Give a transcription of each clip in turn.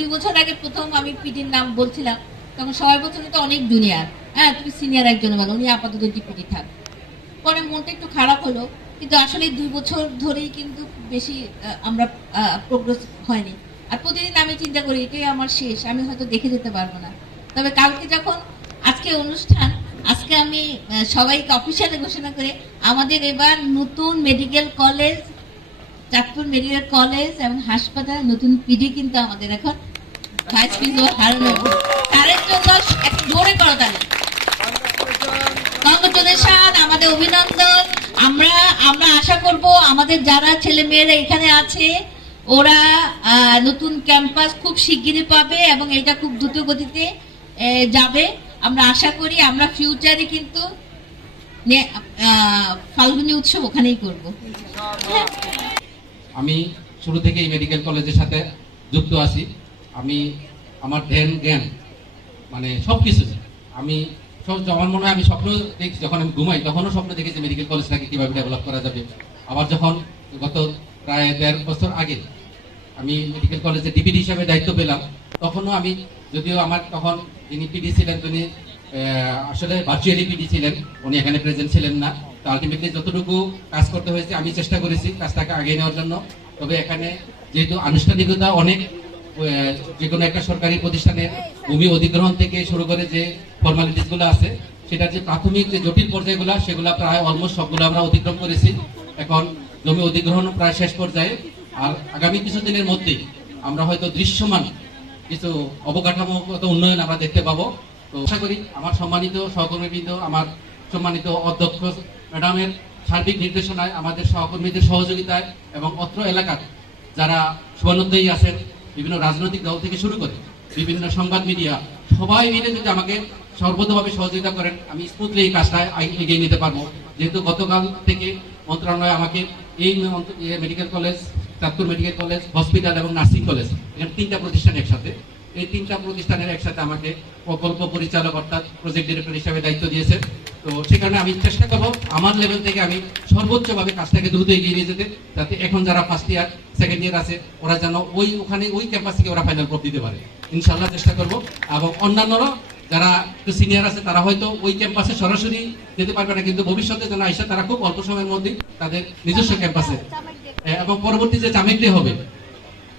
2 বছর আগে প্রথম আমি পিডির নাম বলছিলাম, তখন সবাই বলছিল তো অনেক জুনিয়র, হ্যাঁ তুমি সিনিয়র একজন বলো, উনি আপাতত ডিপিটি থাক। পরে মনটা একটু খারাপ হলো, কিন্তু আসলে 2 বছর ধরেই কিন্তু বেশি আমরা প্রোগ্রেস হয়নি। আর প্রতিদিন আমি চিন্তা করি এটাই আমার শেষ, আমি হয়তো দেখে যেতে পারবো না। তবে কালকে যখন আজকে অনুষ্ঠান, আজকে আমি সবাইকে অফিসিয়ালি ঘোষণা করে আমাদের এবার নতুন medical college, Chandpur medical college এবং হাসপাতাল নতুন পিডি কিন্তু আমাদের এখন ভাইস প্রিন্সিপাল হারানো। তারের জন্য একটু জোরে করো তাহলে কংগ্রেচুলেশন, আমাদের অভিনন্দন। আমরা আশা করব আমাদের যারা ছেলে মেয়েরা এখানে আছে ওরা নতুন ক্যাম্পাস খুব শিগগিরই পাবে এবং এটা খুব দ্রুত গতিতে যাবে। আমরা আশা করি আমরা ফিউচারে কিন্তু ফাল্গুনী উৎসব ওখানেই করব। আমি শুরু থেকেই মেডিকেল কলেজের সাথে যুক্ত আছি। আমি আমার ধ্যান জ্ঞান মানে সবকিছু আমি আমার মনে হয় আমি স্বপ্ন দেখছি, যখন আমি ঘুমাই তখনও স্বপ্ন দেখেছি মেডিকেল কলেজটাকে কিভাবে ডেভেলপ করা যাবে। আবার যখন গত প্রায় 1.5 বছর আগে আমি মেডিকেল কলেজে ডিপিডি হিসাবে দায়িত্ব পেলাম, তখনও আমি, যদিও আমার তখন যিনি পিডি ছিলেন তিনি আসলে ভার্চুয়ালি পিডি ছিলেন, উনি এখানে প্রেজেন্ট ছিলেন না। তো আলটিমেটলি যতটুকু কাজ করতে হয়েছে আমি চেষ্টা করেছি কাজটাকে আগিয়ে নেওয়ার জন্য। তবে এখানে যেহেতু আনুষ্ঠানিকতা অনেক, যে কোনো একটা সরকারি প্রতিষ্ঠানের ভূমি অধিগ্রহণ থেকে শুরু করে যে ফর্মালিটিস গুলো আছে, সেটার যে প্রাথমিক যে জটিল পর্যায়গুলো সেগুলো প্রায় অলমোস্ট সবগুলো আমরা অতিক্রম করেছি। এখন জমি অধিগ্রহণ প্রায় শেষ পর্যায়ে। আর আগামী কিছুদিনের মধ্যেই আমরা হয়তো দৃশ্যমান কিছু অবকাঠামোগত উন্নয়ন আমরা দেখতে পাবো। তো আশা করি আমার সম্মানিত সহকর্মীবৃন্দ, আমার সম্মানিত অধ্যক্ষ ম্যাডামের সার্বিক নির্দেশনায়, আমাদের সহকর্মীদের সহযোগিতায় এবং অত্র এলাকার যারা শুভানুধ্যায়ী আছেন, বিভিন্ন রাজনৈতিক দল থেকে শুরু করে বিভিন্ন সংবাদ মিডিয়া, সবাই মিলে যদি আমাকে সর্বতভাবে সহযোগিতা করেন, আমি স্মুথলি এই কাজটা এগিয়ে নিতে পারবো। যেহেতু গতকাল থেকে মন্ত্রণালয় আমাকে এই medical college, Chandpur medical college, hospital এবং নার্সিং কলেজ, এখানে 3টা প্রতিষ্ঠান একসাথে, এই 3টা প্রতিষ্ঠানের একসাথে আমাকে প্রকল্প পরিচালক অর্থাৎ প্রজেক্ট ডিরেক্টর হিসাবে দায়িত্ব দিয়েছে। তো সে কারণে আমি চেষ্টা করবো আমার লেভেল থেকে আমি সর্বোচ্চভাবে কাজটাকে দ্রুত এগিয়ে নিয়ে যেতে, যাতে এখন যারা ফার্স্ট ইয়ার সেকেন্ড ইয়ার আছে ওরা যেন ওখানে ওই ক্যাম্পাস থেকে ওরা ফাইনাল প্রপ দিতে পারে, ইনশাল্লাহ চেষ্টা করবো। এবং অন্যান্যরা যারা একটু সিনিয়র আছে তারা হয়তো ওই ক্যাম্পাসে সরাসরি যেতে পারবে না, কিন্তু ভবিষ্যতে যেন আইসা তারা খুব অল্প সময়ের মধ্যে তাদের নিজস্ব ক্যাম্পাসে এবং পরবর্তী যে চামেকটি হবে,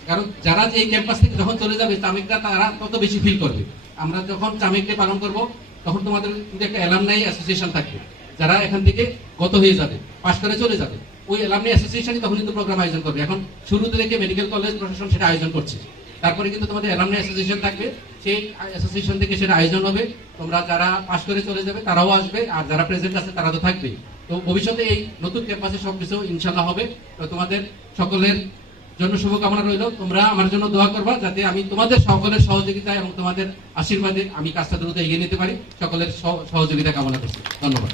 কারণ যারা এই ক্যাম্পাস থেকে যখন চলে যাবে চামেকটা তারা তত বেশি ফিল করবে। আমরা যখন চামেকটি পালন করব তখন তোমাদের কিন্তু একটা অ্যালামনাই অ্যাসোসিয়েশন থাকবে, যারা এখান থেকে গত হয়ে যাবে, পাশ করে চলে যাবে, ওই অ্যালামনাই অ্যাসোসিয়েশনই তখন কিন্তু প্রোগ্রাম আয়োজন করবে। এখন শুরু থেকে মেডিকেল কলেজ প্রশাসন সেটা আয়োজন করছে, তারপরে কিন্তু তোমাদের অ্যালামনাই অ্যাসোসিয়েশন থাকবে, সেই অ্যাসোসিয়েশন থেকে সেটা আয়োজন হবে। তোমরা যারা পাশ করে চলে যাবে তারাও আসবে, আর যারা প্রেজেন্ট আছে তারা তো থাকবে। তো ভবিষ্যতে এই নতুন ক্যাম্পাসে সবকিছু ইনশাল্লাহ হবে। তো তোমাদের সকলের জন্য শুভকামনা রইল। তোমরা আমার জন্য দোয়া করবা যাতে আমি তোমাদের সকলের সহযোগিতা এবং তোমাদের আশীর্বাদে আমি কাজটা দ্রুত এগিয়ে নিতে পারি। সকলের সহযোগিতা কামনা করছি। ধন্যবাদ।